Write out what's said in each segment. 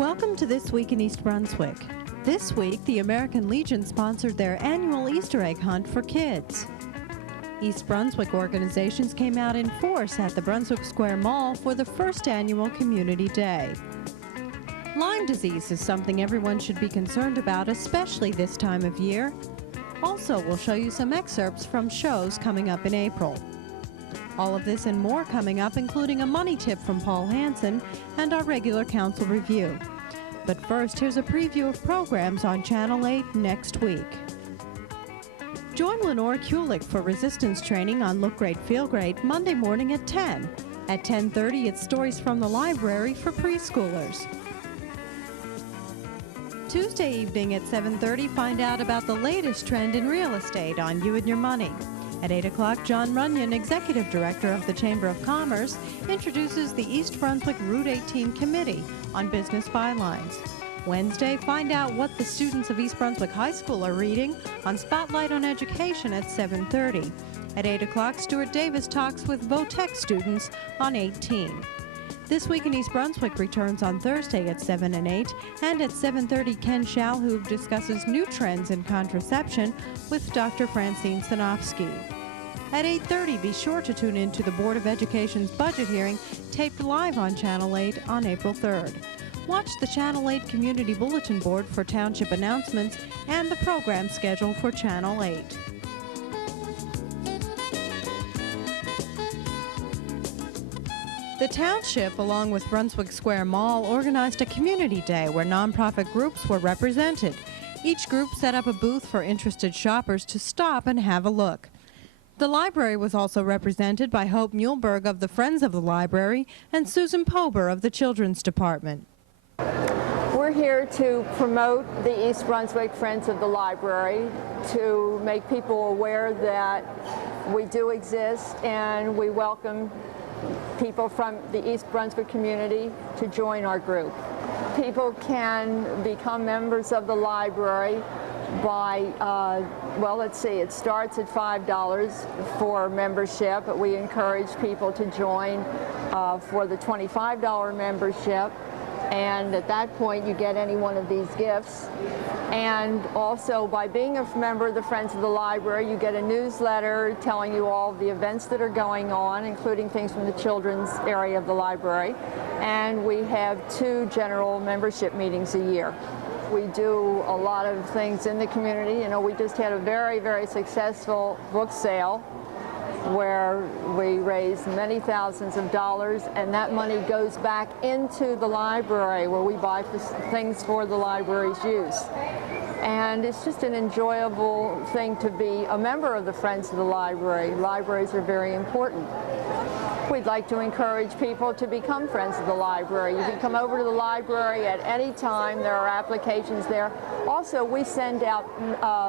Welcome to This Week in East Brunswick. This week, the American Legion sponsored their annual Easter egg hunt for kids. East Brunswick organizations came out in force at the Brunswick Square Mall for the first annual Community Day. Lyme disease is something everyone should be concerned about, especially this time of year. Also, we'll show you some excerpts from shows coming up in April. All of this and more coming up, including a money tip from Paul Hansen and our regular council review. But first, here's a preview of programs on Channel 8 next week. Join Lenore Kulik for resistance training on Look Great, Feel Great Monday morning at 10. At 10:30, it's Stories from the Library for preschoolers. Tuesday evening at 7:30, find out about the latest trend in real estate on You and Your Money. At 8 o'clock, John Runyon, Executive Director of the Chamber of Commerce, introduces the East Brunswick Route 18 Committee on Business Bylines. Wednesday, find out what the students of East Brunswick High School are reading on Spotlight on Education at 7:30. At 8 o'clock, Stuart Davis talks with Votech students on 18. This Week in East Brunswick returns on Thursday at 7 and 8, and at 7:30, Ken Shalhoub discusses new trends in contraception with Dr. Francine Sanofsky. At 8:30, be sure to tune in to the Board of Education's budget hearing, taped live on Channel 8 on April 3rd. Watch the Channel 8 Community Bulletin Board for Township announcements and the program schedule for Channel 8. The Township, along with Brunswick Square Mall, organized a community day where nonprofit groups were represented. Each group set up a booth for interested shoppers to stop and have a look. The library was also represented by Hope Muehlberg of the Friends of the Library and Susan Pober of the Children's Department. We're here to promote the East Brunswick Friends of the Library, to make people aware that we do exist, and we welcome people from the East Brunswick community to join our group. People can become members of the library by, well, let's see, it starts at $5 for membership, but we encourage people to join for the $25 membership. And at that point, you get any one of these gifts. And also, by being a member of the Friends of the Library, you get a newsletter telling you all the events that are going on, including things from the children's area of the library. And we have 2 general membership meetings a year. We do a lot of things in the community. You know, we just had a very, very successful book sale where we raised many thousands of dollars, and that money goes back into the library where we buy things for the library's use. And it's just an enjoyable thing to be a member of the Friends of the Library. Libraries are very important. We'd like to encourage people to become Friends of the Library. You can come over to the library at any time. There are applications there. Also, we send out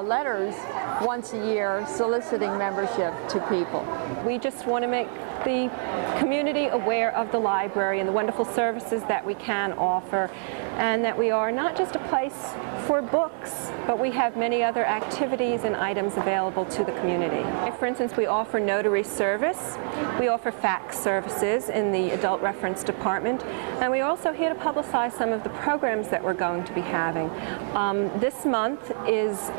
letters once a year soliciting membership to people. We just want to make the community aware of the library and the wonderful services that we can offer, and that we are not just a place for books, but we have many other activities and items available to the community. For instance, we offer notary service, we offer fax services in the adult reference department, and we're also here to publicize some of the programs that we're going to be having. This month is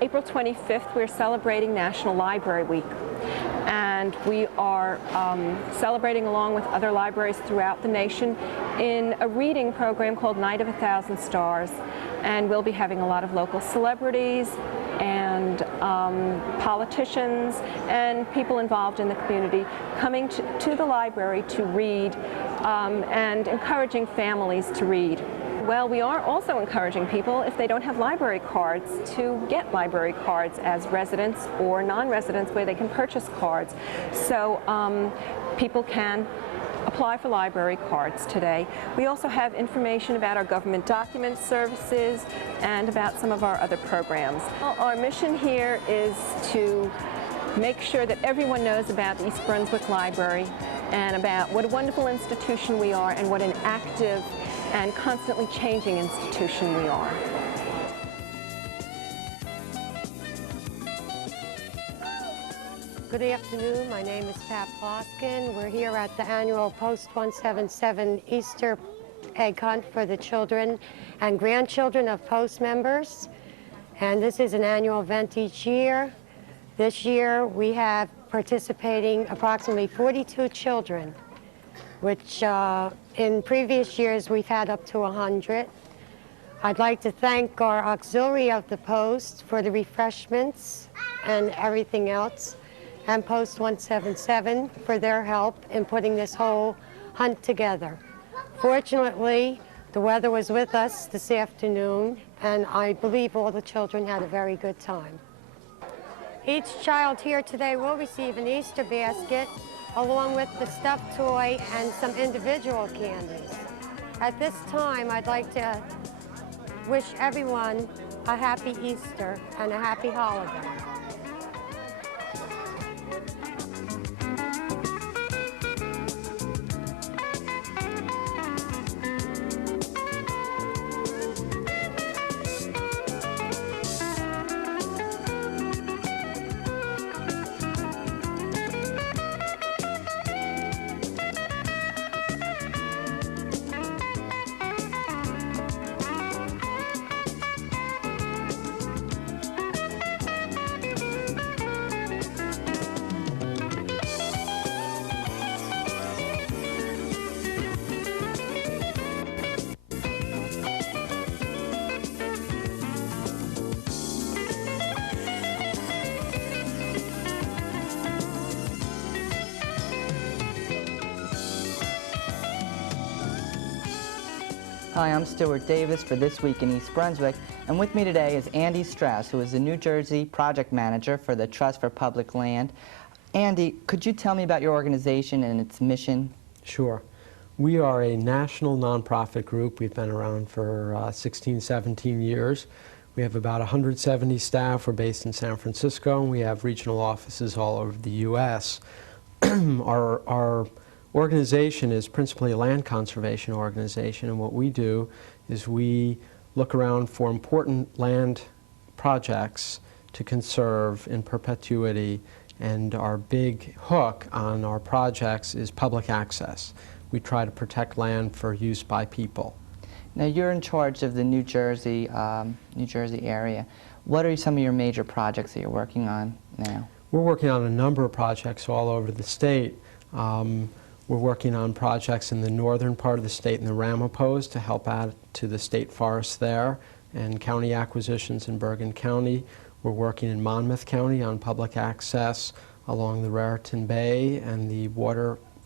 April 25th, we're celebrating National Library Week. And we are celebrating along with other libraries throughout the nation in a reading program called Night of 1,000 Stars. And we'll be having a lot of local celebrities and politicians and people involved in the community coming to the library to read and encouraging families to read. Well, we are also encouraging people, if they don't have library cards, to get library cards as residents or non-residents where they can purchase cards. So people can apply for library cards today. We also have information about our government document services and about some of our other programs. Well, our mission here is to make sure that everyone knows about the East Brunswick Library and about what a wonderful institution we are and what an active and constantly changing institution we are. Good afternoon. My name is Pat Ploskin. We're here at the annual Post 177 Easter egg hunt for the children and grandchildren of Post members. And this is an annual event each year. This year we have participating approximately 42 children, which in previous years we've had up to 100. I'd like to thank our auxiliary of the Post for the refreshments and everything else, and Post 177 for their help in putting this whole hunt together. Fortunately, the weather was with us this afternoon, and I believe all the children had a very good time. Each child here today will receive an Easter basket along with the stuffed toy and some individual candies. At this time, I'd like to wish everyone a happy Easter and a happy holiday. Hi, I'm Stuart Davis for This Week in East Brunswick, and with me today is Andy Strauss, who is the New Jersey Project Manager for the Trust for Public Land. Andy, could you tell me about your organization and its mission? Sure. We are a national nonprofit group. We've been around for 16, 17 years. We have about 170 staff. We're based in San Francisco, and we have regional offices all over the U.S. Our organization is principally a land conservation organization, and what we do is we look around for important land projects to conserve in perpetuity, and our big hook on our projects is public access. We try to protect land for use by people. Now, you're in charge of the New Jersey area. What are some of your major projects that you're working on now? We're working on a number of projects all over the state. We're working on projects in the northern part of the state in the Ramapough to help add to the state forest there, and county acquisitions in Bergen County. We're working in Monmouth County on public access along the Raritan Bay and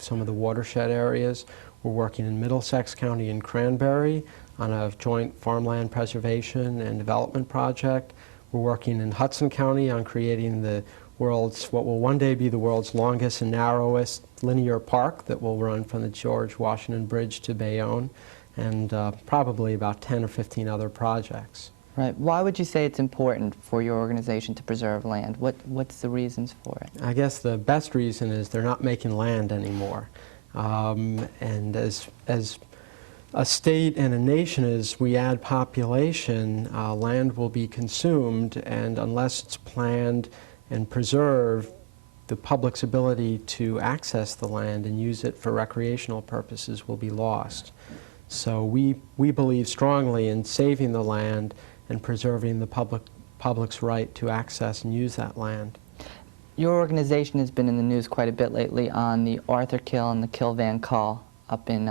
some of the watershed areas. We're working in Middlesex County in Cranberry on a joint farmland preservation and development project. We're working in Hudson County on creating what will one day be the world's longest and narrowest linear park that will run from the George Washington Bridge to Bayonne, and probably about 10 or 15 other projects. Right. Why would you say it's important for your organization to preserve land? What's the reasons for it? I guess the best reason is they're not making land anymore. And as a state and a nation, as we add population, land will be consumed, and unless it's planned and preserved, the public's ability to access the land and use it for recreational purposes will be lost. So we believe strongly in saving the land and preserving the public's right to access and use that land. Your organization has been in the news quite a bit lately on the Arthur Kill and the Kill Van Kull up in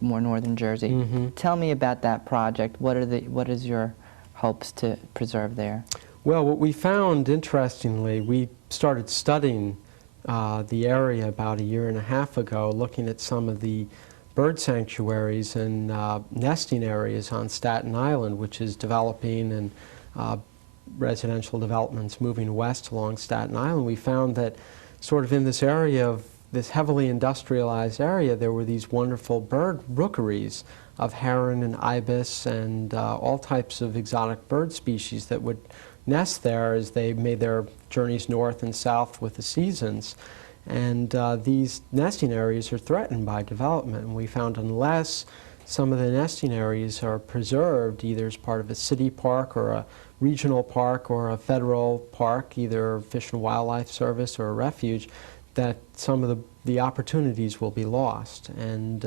more northern Jersey. Mm-hmm. Tell me about that project. What is your hopes to preserve there? Well, what we found, interestingly, we started studying the area about a year and a half ago, looking at some of the bird sanctuaries and nesting areas on Staten Island, which is developing, and residential developments moving west along Staten Island. We found that sort of in this area of this heavily industrialized area, there were these wonderful bird rookeries of heron and ibis and all types of exotic bird species that would nest there as they made their journeys north and south with the seasons. And these nesting areas are threatened by development, and we found unless some of the nesting areas are preserved, either as part of a city park or a regional park or a federal park, either Fish and Wildlife Service or a refuge, that some of the opportunities will be lost. And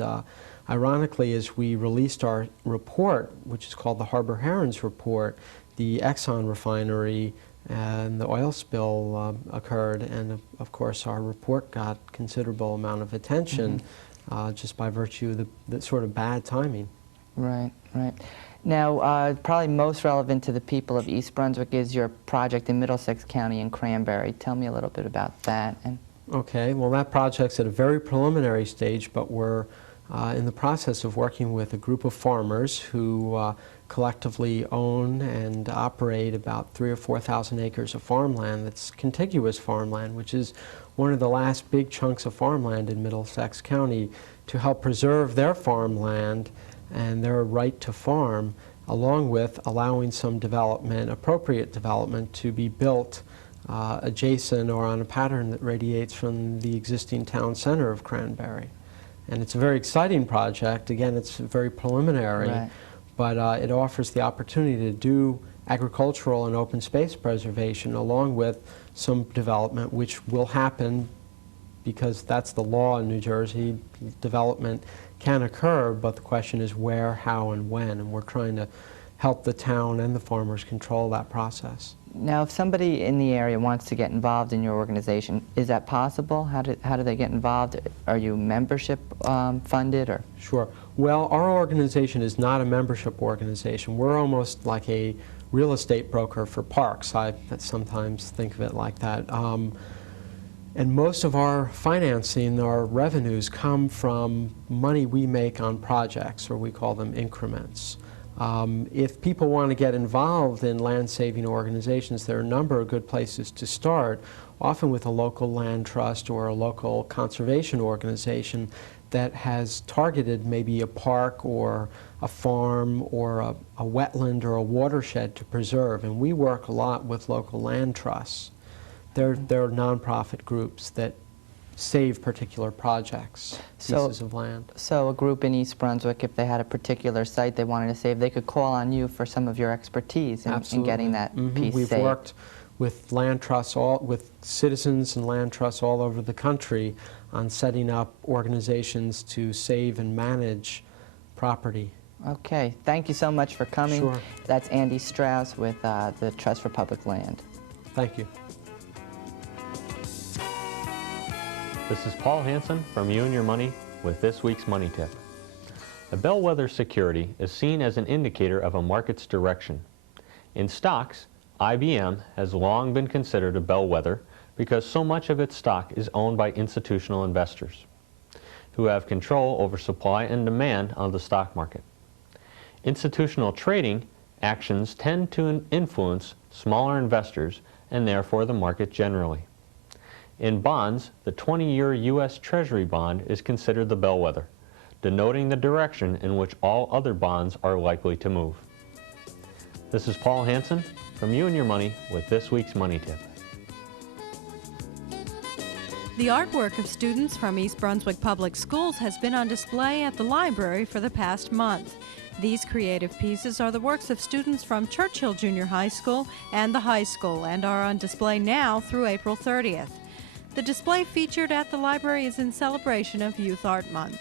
ironically, as we released our report, which is called the Harbor Herons Report, the Exxon refinery and the oil spill occurred, and of course our report got considerable amount of attention just by virtue of the sort of bad timing. Right, right. Now, probably most relevant to the people of East Brunswick is your project in Middlesex County in Cranberry. Tell me a little bit about that. Okay, well, that project's at a very preliminary stage, but we're in the process of working with a group of farmers who collectively own and operate about 3,000 or 4,000 acres of farmland that's contiguous farmland, which is one of the last big chunks of farmland in Middlesex County, to help preserve their farmland and their right to farm, along with allowing some development, appropriate development, to be built adjacent or on a pattern that radiates from the existing town center of Cranberry. And it's a very exciting project. Again, it's very preliminary, Right. but it offers the opportunity to do agricultural and open space preservation along with some development, which will happen because that's the law in New Jersey. Development can occur, but the question is where, how, and when, and we're trying to help the town and the farmers control that process. Now, if somebody in the area wants to get involved in your organization, is that possible? How do they get involved? Are you membership funded, or? Sure. Well, our organization is not a membership organization. We're almost like a real estate broker for parks. I sometimes think of it like that. And most of our financing, our revenues, come from money we make on projects, or we call them increments. If people want to get involved in land-saving organizations, there are a number of good places to start, often with a local land trust or a local conservation organization that has targeted maybe a park or a farm or a wetland or a watershed to preserve. And we work a lot with local land trusts. They're nonprofit groups that save particular projects, pieces of land. So a group in East Brunswick, if they had a particular site they wanted to save, they could call on you for some of your expertise in getting that piece We've saved. worked with land trusts, with citizens and land trusts all over the country on setting up organizations to save and manage property. Okay, thank you so much for coming. Sure. That's Andy Strauss with the Trust for Public Land. Thank you. This is Paul Hansen from You and Your Money with this week's Money Tip. A bellwether security is seen as an indicator of a market's direction. In stocks, IBM has long been considered a bellwether because so much of its stock is owned by institutional investors who have control over supply and demand on the stock market. Institutional trading actions tend to influence smaller investors and therefore the market generally. In bonds, the 20-year U.S. Treasury bond is considered the bellwether, denoting the direction in which all other bonds are likely to move. This is Paul Hansen from You and Your Money with this week's Money Tip. The artwork of students from East Brunswick Public Schools has been on display at the library for the past month. These creative pieces are the works of students from Churchill Junior High School and the high school and are on display now through April 30th. The display featured at the library is in celebration of Youth Art Month.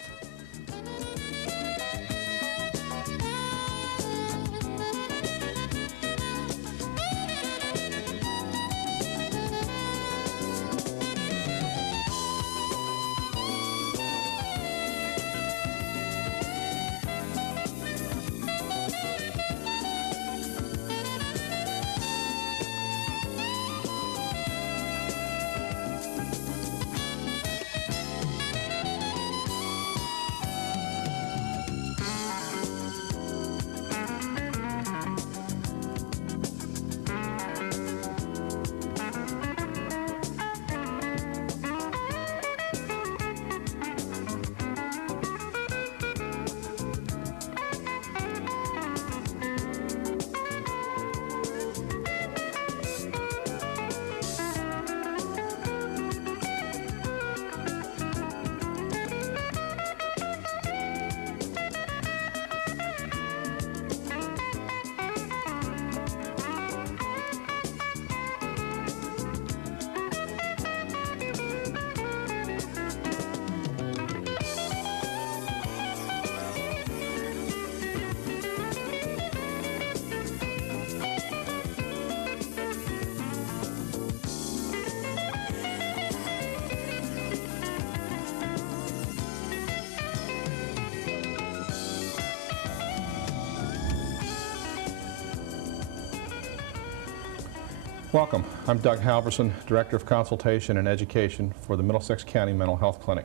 Welcome. I'm Doug Halvorsen, Director of Consultation and Education for the Middlesex County Mental Health Clinic.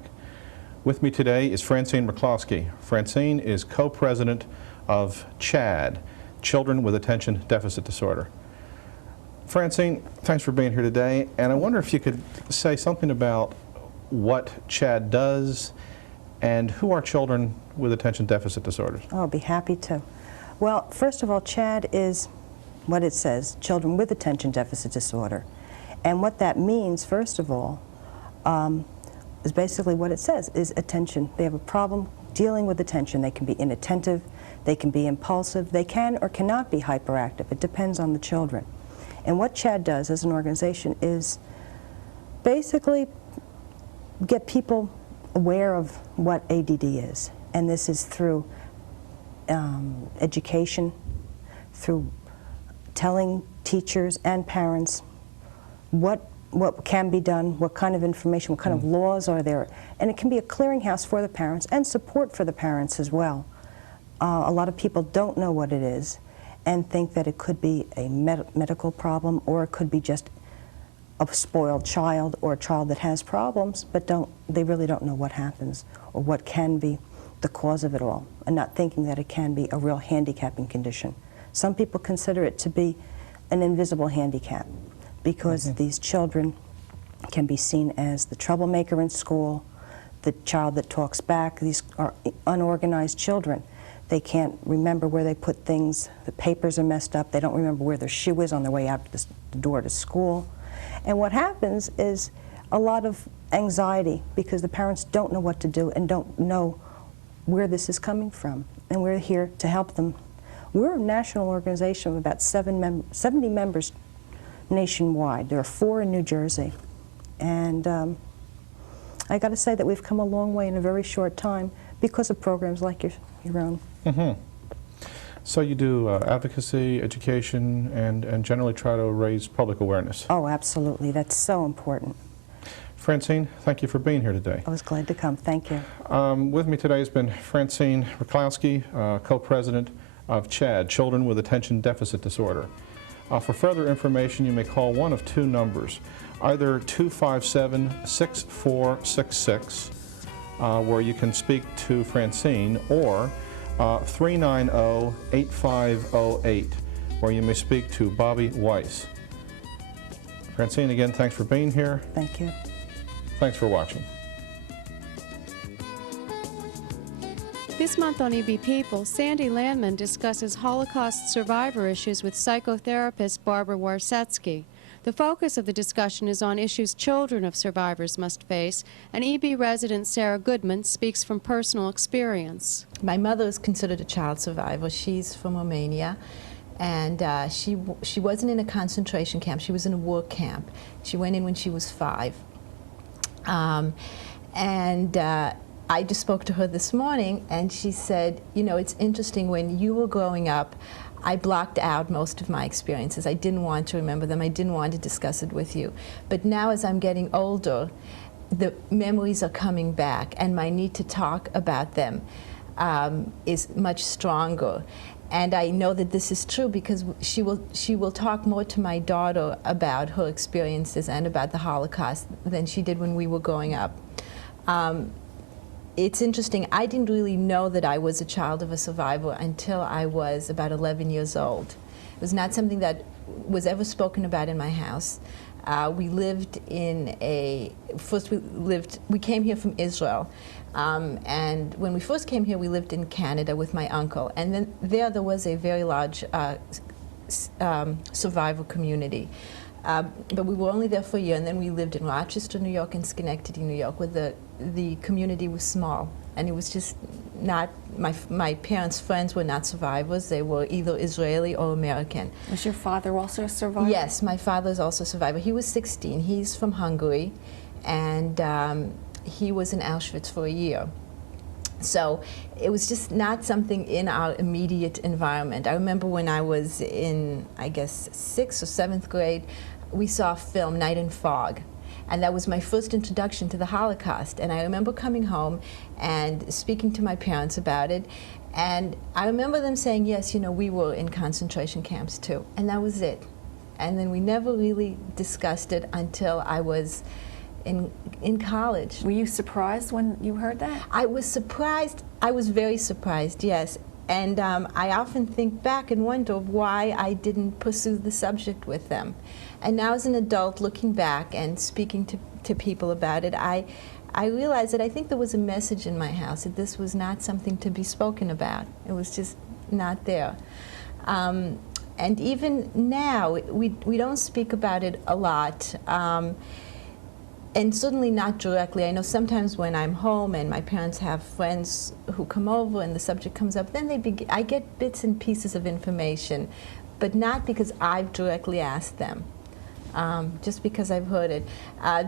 With me today is Francine Michalowski. Francine is co-president of C.H.A.D.D, Children with Attention Deficit Disorder. Francine, thanks for being here today, and I wonder if you could say something about what C.H.A.D.D does and who are children with attention deficit disorders. Oh, I'll be happy to. Well, first of all, C.H.A.D.D is what it says, children with attention deficit disorder. And what that means, first of all, is basically what it says, is attention. They have a problem dealing with attention. They can be inattentive, they can be impulsive, they can or cannot be hyperactive. It depends on the children. And what C.H.A.D.D does as an organization is basically get people aware of what ADD is. And this is through education, through telling teachers and parents what can be done, what kind of information, what kind of laws are there. And it can be a clearinghouse for the parents and support for the parents as well. A lot of people don't know what it is and think that it could be a medical problem, or it could be just a spoiled child or a child that has problems, but they really don't know what happens or what can be the cause of it all, and not thinking that it can be a real handicapping condition. Some people consider it to be an invisible handicap because these children can be seen as the troublemaker in school, the child that talks back. These are unorganized children. They can't remember where they put things. The papers are messed up. They don't remember where their shoe is on their way out the door to school. And what happens is a lot of anxiety because the parents don't know what to do and don't know where this is coming from. And we're here to help them. We're a national organization of about 70 members nationwide. There are 4 in New Jersey. And I got to say that we've come a long way in a very short time because of programs like your own. So you do advocacy, education, and generally try to raise public awareness. Oh, absolutely. That's so important. Francine, thank you for being here today. I was glad to come. Thank you. With me today has been Francine Michalowski, co-president of C.H.A.D D, Children with Attention Deficit Disorder. For further information, you may call one of 2 numbers, either 257-6466, where you can speak to Francine, or 390-8508, where you may speak to Bobby Weiss. Francine, again, thanks for being here. Thank you. Thanks for watching. This month on EB People, Sandy Landman discusses Holocaust survivor issues with psychotherapist Barbara Warsetsky. The focus of the discussion is on issues children of survivors must face, and EB resident Sarah Goodman speaks from personal experience. My mother is considered a child survivor. She's from Romania, and she wasn't in a concentration camp. She was in a war camp. She went in when she was 5. I just spoke to her this morning, and she said, you know, it's interesting, when you were growing up, I blocked out most of my experiences. I didn't want to remember them. I didn't want to discuss it with you. But now, as I'm getting older, the memories are coming back, and my need to talk about them is much stronger. And I know that this is true because she will talk more to my daughter about her experiences and about the Holocaust than she did when we were growing up. It's interesting, I didn't really know that I was a child of a survivor until I was about 11 years old. It was not something that was ever spoken about in my house. We lived in we came here from Israel. And when we first came here, we lived in Canada with my uncle. And then there was a very large survivor community. But we were only there for a year, and then we lived in Rochester, New York, and Schenectady, New York, where the community was small. And it was just not, my parents' friends were not survivors. They were either Israeli or American. Was your father also a survivor? Yes, my father is also a survivor. He was 16. He's from Hungary, and he was in Auschwitz for a year. So it was just not something in our immediate environment. I remember when I was in, I guess, 6th or 7th grade, we saw a film, Night and Fog. And that was my first introduction to the Holocaust. And I remember coming home and speaking to my parents about it. And I remember them saying, yes, you know, we were in concentration camps too. And that was it. And then we never really discussed it until I was in college. Were you surprised when you heard that? I was surprised. I was very surprised, yes. And I often think back and wonder why I didn't pursue the subject with them. And now as an adult, looking back and speaking to people about it, I realized that I think there was a message in my house that this was not something to be spoken about. It was just not there. And even now, we don't speak about it a lot. And certainly not directly. I know sometimes when I'm home and my parents have friends who come over and the subject comes up, then I get bits and pieces of information, but not because I've directly asked them, just because I've heard it.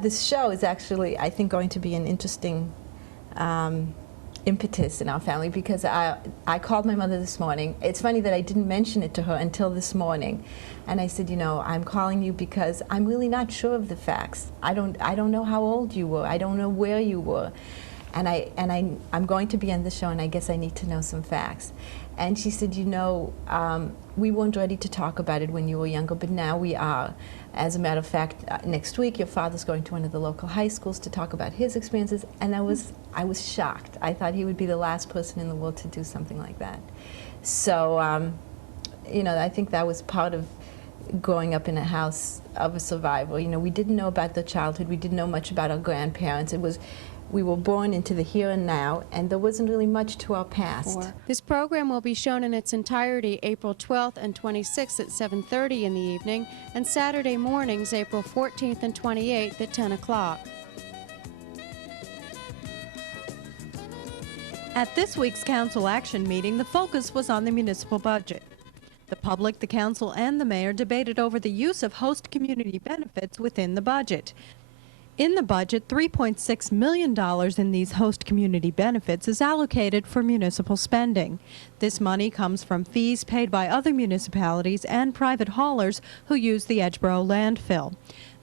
This show is actually, I think, going to be an interesting impetus in our family, because I called my mother this morning. It's funny that I didn't mention it to her until this morning. And I said, you know, I'm calling you because I'm really not sure of the facts. I don't know how old you were. I don't know where you were. And I'm going to be on the show, and I guess I need to know some facts. And she said, you know, we weren't ready to talk about it when you were younger, but now we are. As a matter of fact, next week your father's going to one of the local high schools to talk about his experiences, and I was shocked. I thought he would be the last person in the world to do something like that. So, you know, I think that was part of growing up in a house of a survivor. You know, we didn't know about their childhood. We didn't know much about our grandparents. We were born into the here and now, and there wasn't really much to our past. This program will be shown in its entirety April 12th and 26th at 7:30 in the evening, and Saturday mornings April 14th and 28th at 10 o'clock. At this week's council action meeting, the focus was on the municipal budget. The public, the council, and the mayor debated over the use of host community benefits within the budget. In the budget, $3.6 million in these host community benefits is allocated for municipal spending. This money comes from fees paid by other municipalities and private haulers who use the Edgeboro landfill.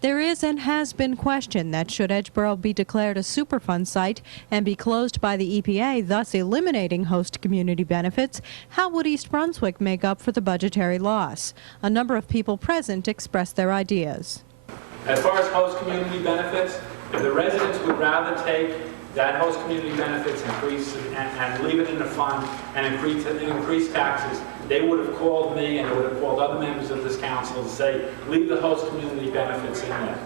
There is and has been question that should Edgeboro be declared a Superfund site and be closed by the EPA, thus eliminating host community benefits, how would East Brunswick make up for the budgetary loss? A number of people present expressed their ideas. As far as host community benefits, if the residents would rather take that host community benefits increase and leave it in the fund and increase taxes, they would have called me and they would have called other members of this council to say, leave the host community benefits in there.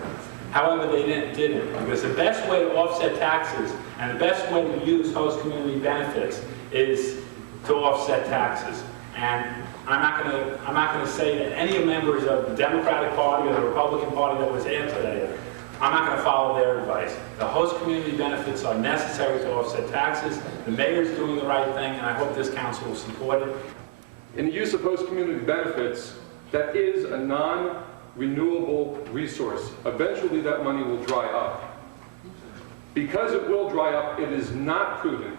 However, they didn't, because the best way to offset taxes and the best way to use host community benefits is to offset taxes. And I'm not going to say that any members of the Democratic Party or the Republican Party that was here today, I'm not going to follow their advice. The host community benefits are necessary to offset taxes. The mayor's doing the right thing, and I hope this council will support it. In the use of host community benefits, that is a non-renewable resource. Eventually that money will dry up. Because it will dry up, it is not prudent.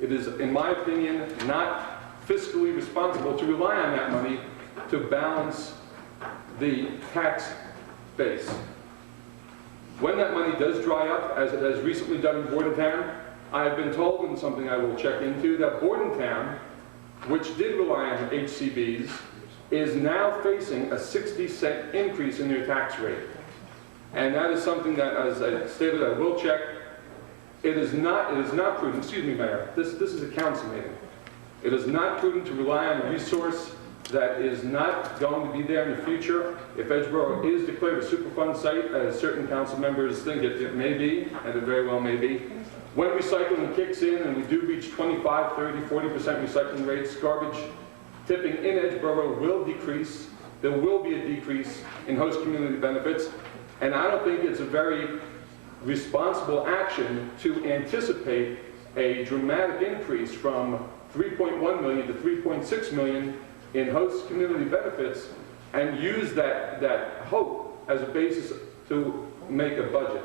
It is, in my opinion, not fiscally responsible to rely on that money to balance the tax base. When that money does dry up, as it has recently done in Bordentown, I have been told, and something I will check into, that Bordentown, which did rely on HCBs, is now facing a 60-cent increase in their tax rate. And that is something that, as I stated, I will check. It is not prudent, excuse me, Mayor, this is a council meeting. It is not prudent to rely on a resource that is not going to be there in the future. If Edgeboro is declared a Superfund site, as certain council members think it may be, and it very well may be, when recycling kicks in and we do reach 25, 30, 40% recycling rates, garbage tipping in Edgeboro will decrease. There will be a decrease in host community benefits, and I don't think it's a very responsible action to anticipate a dramatic increase from 3.1 million to 3.6 million in host community benefits and use that hope as a basis to make a budget.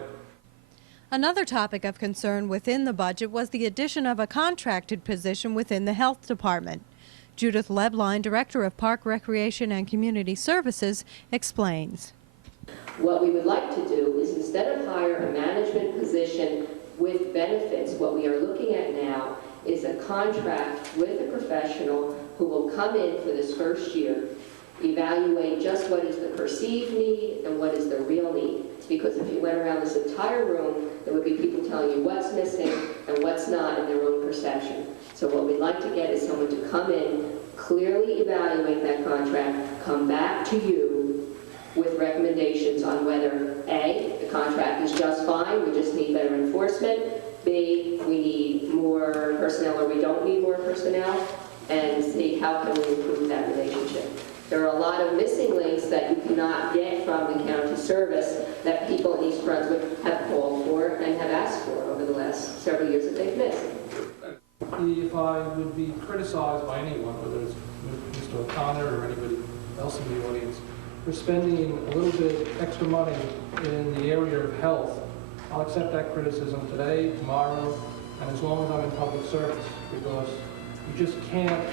Another topic of concern within the budget was the addition of a contracted position within the Health Department. Judith Lebline, Director of Park, Recreation and Community Services, explains. What we would like to do is, instead of hire a management position with benefits, what we are looking at now is a contract with a professional who will come in for this first year evaluate just what is the perceived need and what is the real need. Because if you went around this entire room, there would be people telling you what's missing and what's not in their own perception. So what we'd like to get is someone to come in, clearly evaluate that contract, come back to you with recommendations on whether A, the contract is just fine, we just need better enforcement, B, we need more personnel or we don't need more personnel, and C, how can we improve that relationship. There are a lot of missing links that you cannot get from the county service that people in East Brunswick have called for and have asked for over the last several years that they've missed. If I would be criticized by anyone, whether it's Mr. O'Connor or anybody else in the audience, for spending a little bit extra money in the area of health, I'll accept that criticism today, tomorrow, and as long as I'm in public service, because you just can't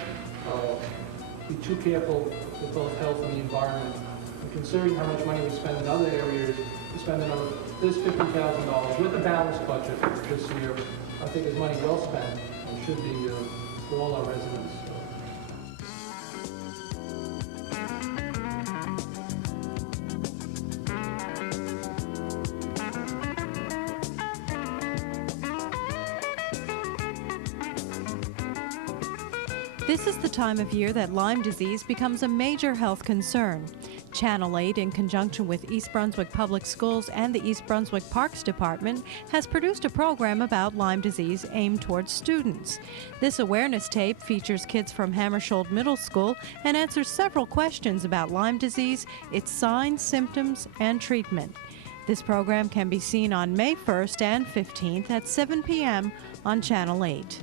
be too careful with both health and the environment. And considering how much money we spend in other areas, we spend this $50,000 with a balanced budget this year, I think is money well spent and should be for all our residents. This is the time of year that Lyme disease becomes a major health concern. Channel 8, in conjunction with East Brunswick Public Schools and the East Brunswick Parks Department, has produced a program about Lyme disease aimed towards students. This awareness tape features kids from Hammersholt Middle School and answers several questions about Lyme disease, its signs, symptoms, and treatment. This program can be seen on May 1st and 15th at 7 p.m. on Channel 8.